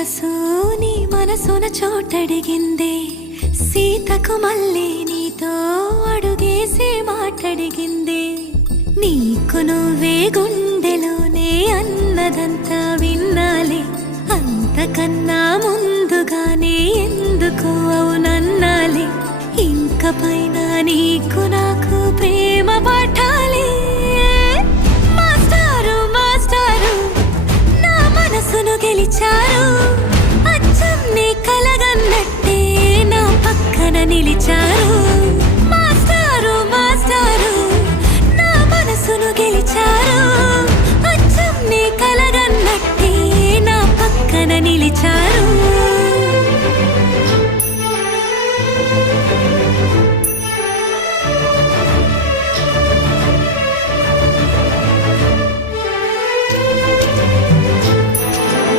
మనసు నీ మనసున చోటడిగిందే, సీతకు మళ్ళీ నీతో అడుగేసి మాటడిగిందే. నీకు నువ్వే గుండెలోనే అన్నదంతా విన్నాలే, అంతకన్నా ముందుగానే ఎందుకు అవునన్నాలే. ఇంక పైన నీకు నాకు ప్రేమ పాఠాలే. మాస్టారు మాస్టారు నా మనసును గెలిచారు, అచ్చం నీ కలగన్నట్టే నా పక్కన నిలిచారు.